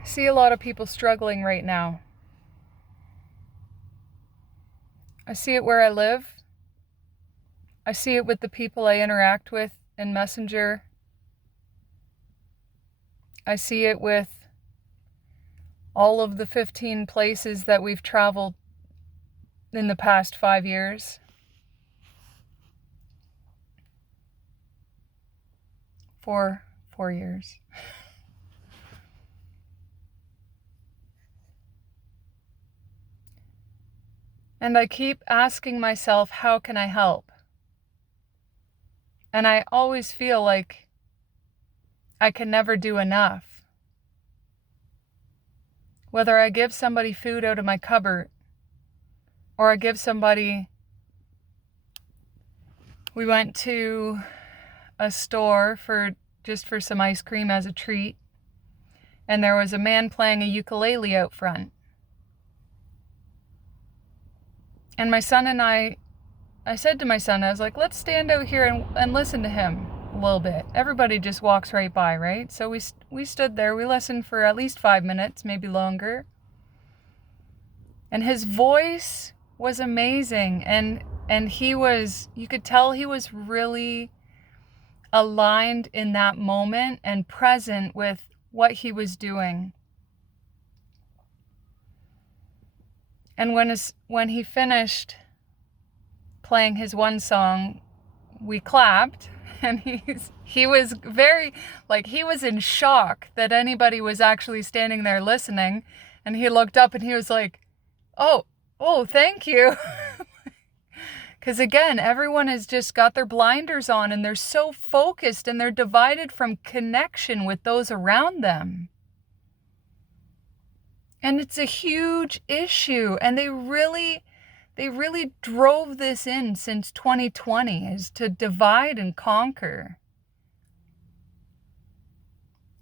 I see a lot of people struggling right now. I see it where I live. I see it with the people I interact with in Messenger. I see it with all of the 15 places that we've traveled in the past 5 years. Four years. And I keep asking myself, how can I help? And I always feel like I can never do enough. Whether I give somebody food out of my cupboard, or I give somebody... We went to a store just for some ice cream as a treat, and there was a man playing a ukulele out front. And my son and I said to my son, I was like, let's stand out here and listen to him a little bit. Everybody just walks right by, right? So we stood there, we listened for at least 5 minutes, maybe longer. And his voice was amazing. And you could tell he was really aligned in that moment and present with what he was doing. And when he finished playing his one song, we clapped, and he was very, he was in shock that anybody was actually standing there listening. And he looked up and he was like, oh, thank you. Because again, everyone has just got their blinders on and they're so focused and they're divided from connection with those around them. And it's a huge issue. And they really drove this in since 2020, is to divide and conquer.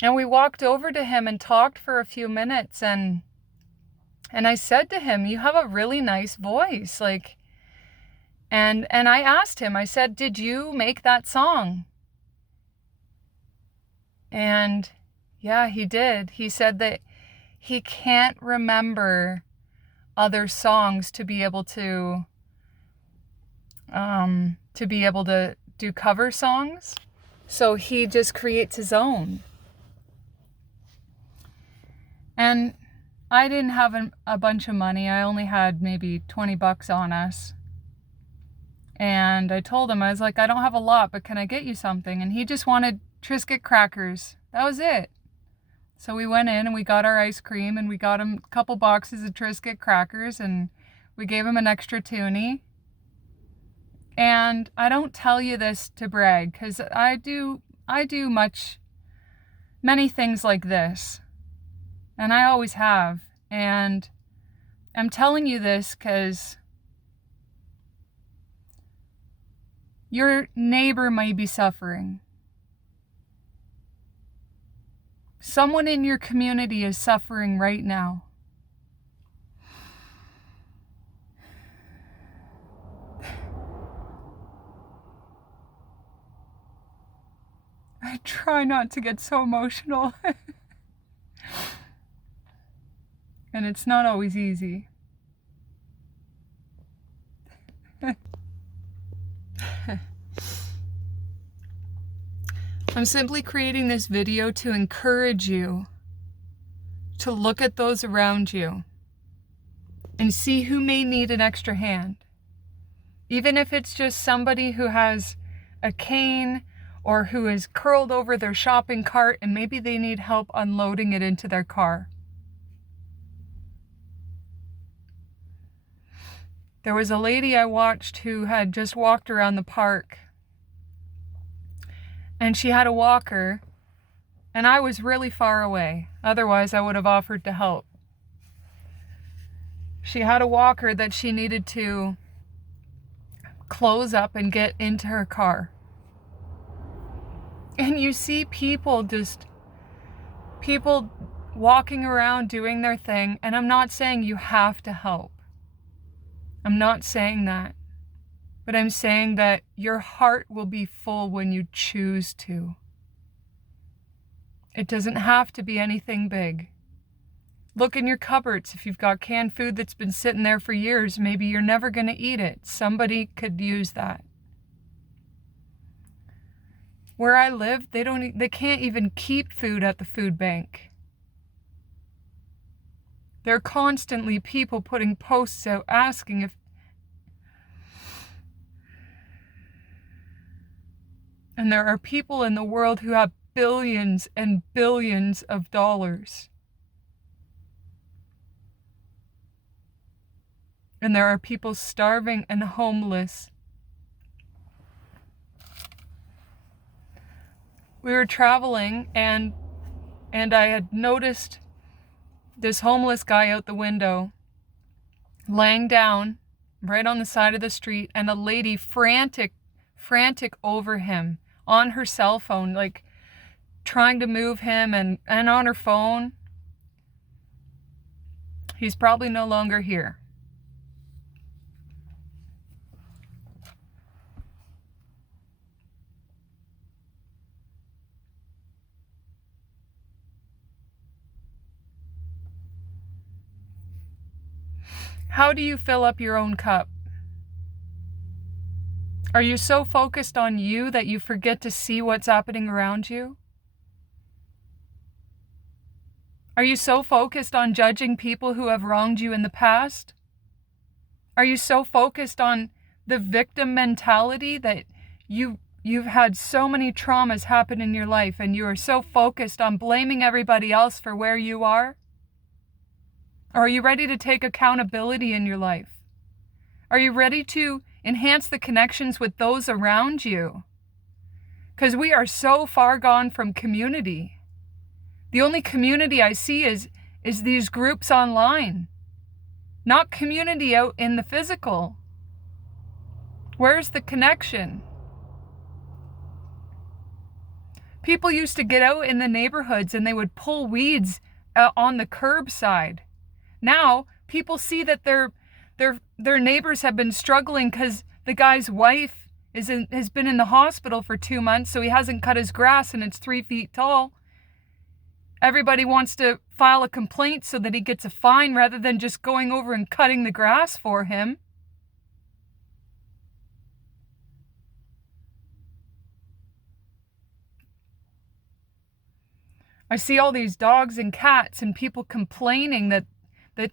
And we walked over to him and talked for a few minutes, and I said to him, you have a really nice voice. And I asked him, I said, did you make that song? And yeah, he did. He said that he can't remember other songs to be able to do cover songs. So he just creates his own. And I didn't have a bunch of money. I only had maybe $20 on us. And I told him, I was like, I don't have a lot, but can I get you something? And he just wanted Triscuit crackers. That was it. So we went in and we got our ice cream and we got him a couple boxes of Triscuit crackers and we gave him an extra toonie. And I don't tell you this to brag, because I do many things like this. And I always have. And I'm telling you this because your neighbor might be suffering. Someone in your community is suffering right now. I try not to get so emotional. And it's not always easy. I'm simply creating this video to encourage you to look at those around you and see who may need an extra hand. Even if it's just somebody who has a cane or who is curled over their shopping cart and maybe they need help unloading it into their car. There was a lady I watched who had just walked around the park, and she had a walker, and I was really far away. Otherwise, I would have offered to help. She had a walker that she needed to close up and get into her car. And you see people walking around doing their thing, and I'm not saying you have to help. I'm not saying that. But I'm saying that your heart will be full when you choose to. It doesn't have to be anything big. Look in your cupboards. If you've got canned food that's been sitting there for years, maybe you're never going to eat it. Somebody could use that. Where I live, they can't even keep food at the food bank. There are constantly people putting posts out asking if... And there are people in the world who have billions and billions of dollars. And there are people starving and homeless. We were traveling and I had noticed this homeless guy out the window, laying down right on the side of the street, and a lady frantic over him on her cell phone, like trying to move him and on her phone. He's probably no longer here. How do you fill up your own cup? Are you so focused on you that you forget to see what's happening around you? Are you so focused on judging people who have wronged you in the past? Are you so focused on the victim mentality that you've had so many traumas happen in your life and you are so focused on blaming everybody else for where you are? Or are you ready to take accountability in your life? Are you ready to enhance the connections with those around you? Because we are so far gone from community. The only community I see is these groups online, not community out in the physical. Where's the connection? People used to get out in the neighborhoods and they would pull weeds on the curbside. Now, people see that their neighbors have been struggling because the guy's wife has been in the hospital for 2 months, so he hasn't cut his grass and it's 3 feet tall. Everybody wants to file a complaint so that he gets a fine rather than just going over and cutting the grass for him. I see all these dogs and cats and people complaining that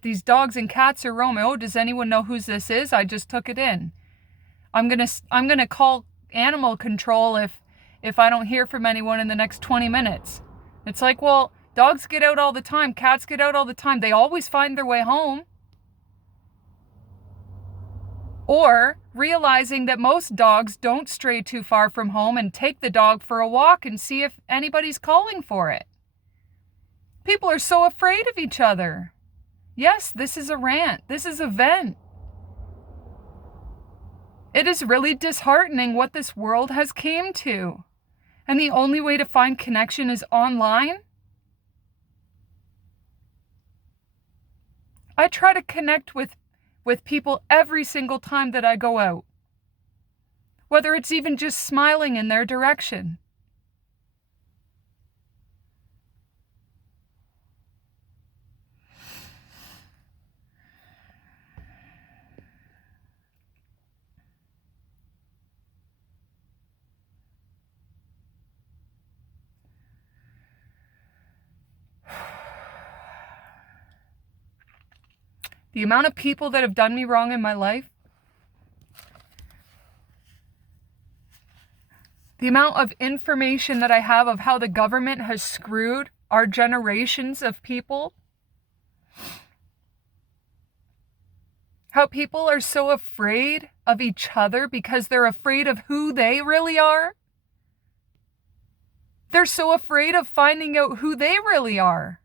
these dogs and cats are roaming. Oh, does anyone know whose this is? I just took it in. I'm gonna call animal control if I don't hear from anyone in the next 20 minutes. It's like, well, dogs get out all the time, cats get out all the time. They always find their way home. Or realizing that most dogs don't stray too far from home and take the dog for a walk and see if anybody's calling for it. People are so afraid of each other. Yes, this is a rant. This is a vent. It is really disheartening what this world has came to. And the only way to find connection is online? I try to connect with people every single time that I go out. Whether it's even just smiling in their direction. The amount of people that have done me wrong in my life, the amount of information that I have of how the government has screwed our generations of people, how people are so afraid of each other because they're afraid of who they really are. They're so afraid of finding out who they really are.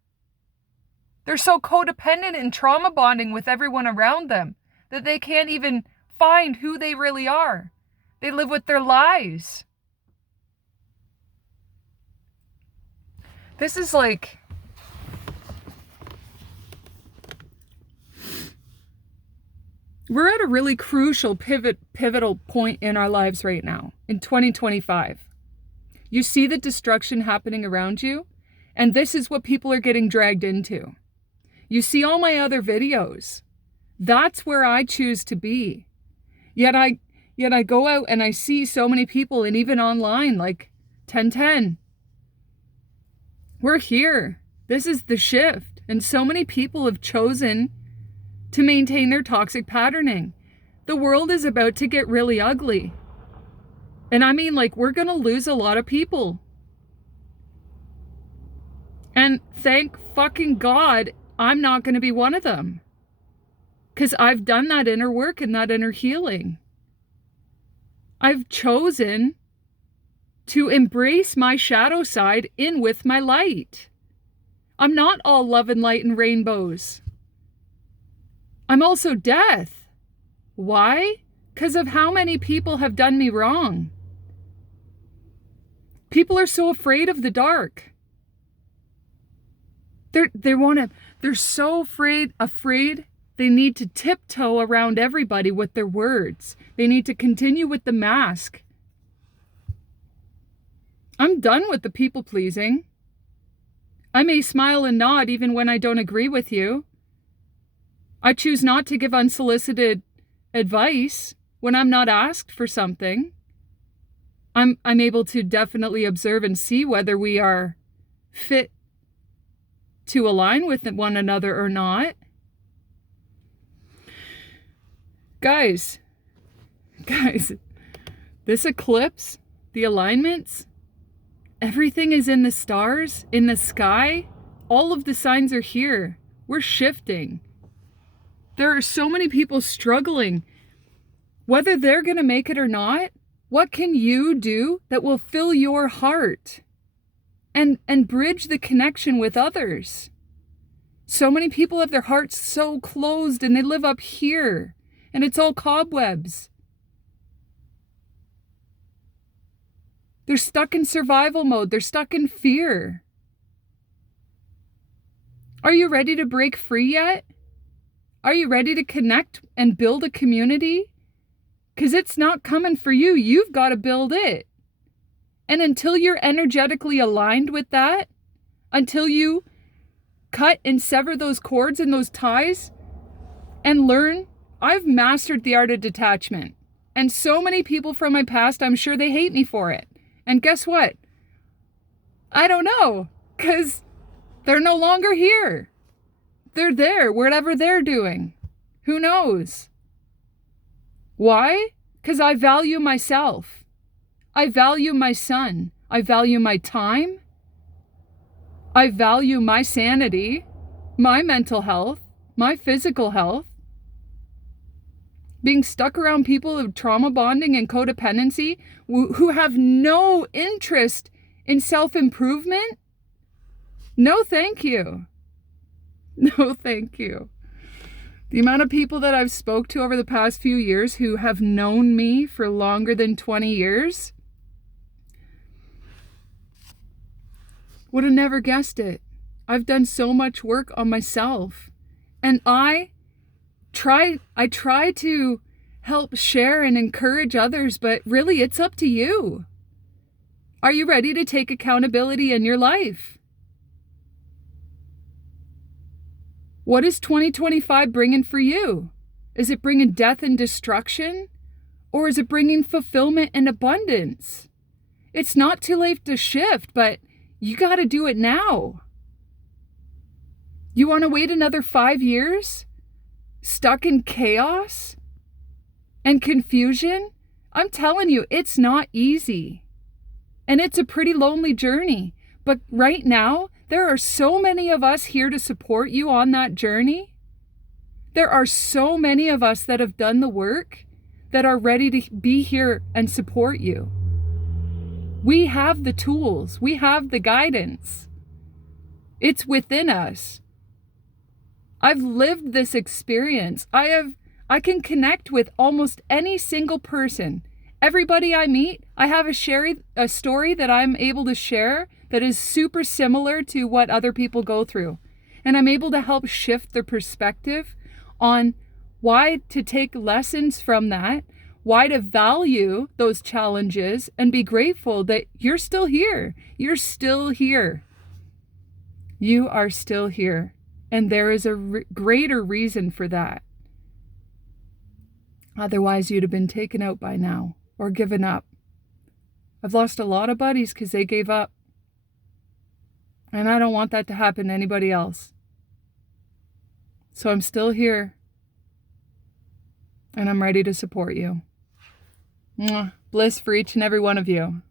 They're so codependent and trauma bonding with everyone around them that they can't even find who they really are. They live with their lies. This is like... We're at a really crucial pivotal point in our lives right now, in 2025. You see the destruction happening around you, and this is what people are getting dragged into. You see all my other videos. That's where I choose to be. Yet I go out and I see so many people, and even online, like 1010. We're here. This is the shift. And so many people have chosen to maintain their toxic patterning. The world is about to get really ugly. And I mean, like, we're going to lose a lot of people. And thank fucking God, I'm not going to be one of them. Because I've done that inner work and that inner healing. I've chosen to embrace my shadow side in with my light. I'm not all love and light and rainbows. I'm also death. Why? Because of how many people have done me wrong. People are so afraid of the dark. They're so afraid they need to tiptoe around everybody with their words. They need to continue with the mask. I'm done with the people pleasing. I may smile and nod even when I don't agree with you. I choose not to give unsolicited advice when I'm not asked for something. I'm able to definitely observe and see whether we are fit to align with one another or not. Guys, this eclipse, the alignments, everything is in the stars, in the sky. All of the signs are here. We're shifting. There are so many people struggling. Whether they're going to make it or not, what can you do that will fill your heart and bridge the connection with others? So many people have their hearts so closed and they live up here and it's all cobwebs. They're stuck in survival mode. They're stuck in fear. Are you ready to break free yet? Are you ready to connect and build a community? Because it's not coming for you. You've got to build it. And until you're energetically aligned with that, until you cut and sever those cords and those ties and learn, I've mastered the art of detachment. And so many people from my past, I'm sure they hate me for it. And guess what? I don't know, because they're no longer here. They're there, whatever they're doing. Who knows? Why? Because I value myself. I value my son. I value my time. I value my sanity, my mental health, my physical health. Being stuck around people of trauma bonding and codependency who have no interest in self-improvement? No, thank you. No, thank you. The amount of people that I've spoke to over the past few years who have known me for longer than 20 years would have never guessed it. I've done so much work on myself. And I try to help share and encourage others, but really it's up to you. Are you ready to take accountability in your life? What is 2025 bringing for you? Is it bringing death and destruction? Or is it bringing fulfillment and abundance? It's not too late to shift, but you got to do it now. You want to wait another 5 years? Stuck in chaos and confusion? I'm telling you, it's not easy. And it's a pretty lonely journey. But right now, there are so many of us here to support you on that journey. There are so many of us that have done the work that are ready to be here and support you. We have the tools. We have the guidance. It's within us. I've lived this experience. I can connect with almost any single person. Everybody I meet, I have a story that I'm able to share that is super similar to what other people go through. And I'm able to help shift their perspective on why to take lessons from that, why to value those challenges and be grateful that you're still here. You're still here. You are still here. And there is a greater reason for that. Otherwise, you'd have been taken out by now or given up. I've lost a lot of buddies because they gave up. And I don't want that to happen to anybody else. So I'm still here. And I'm ready to support you. Mwah. Bliss for each and every one of you.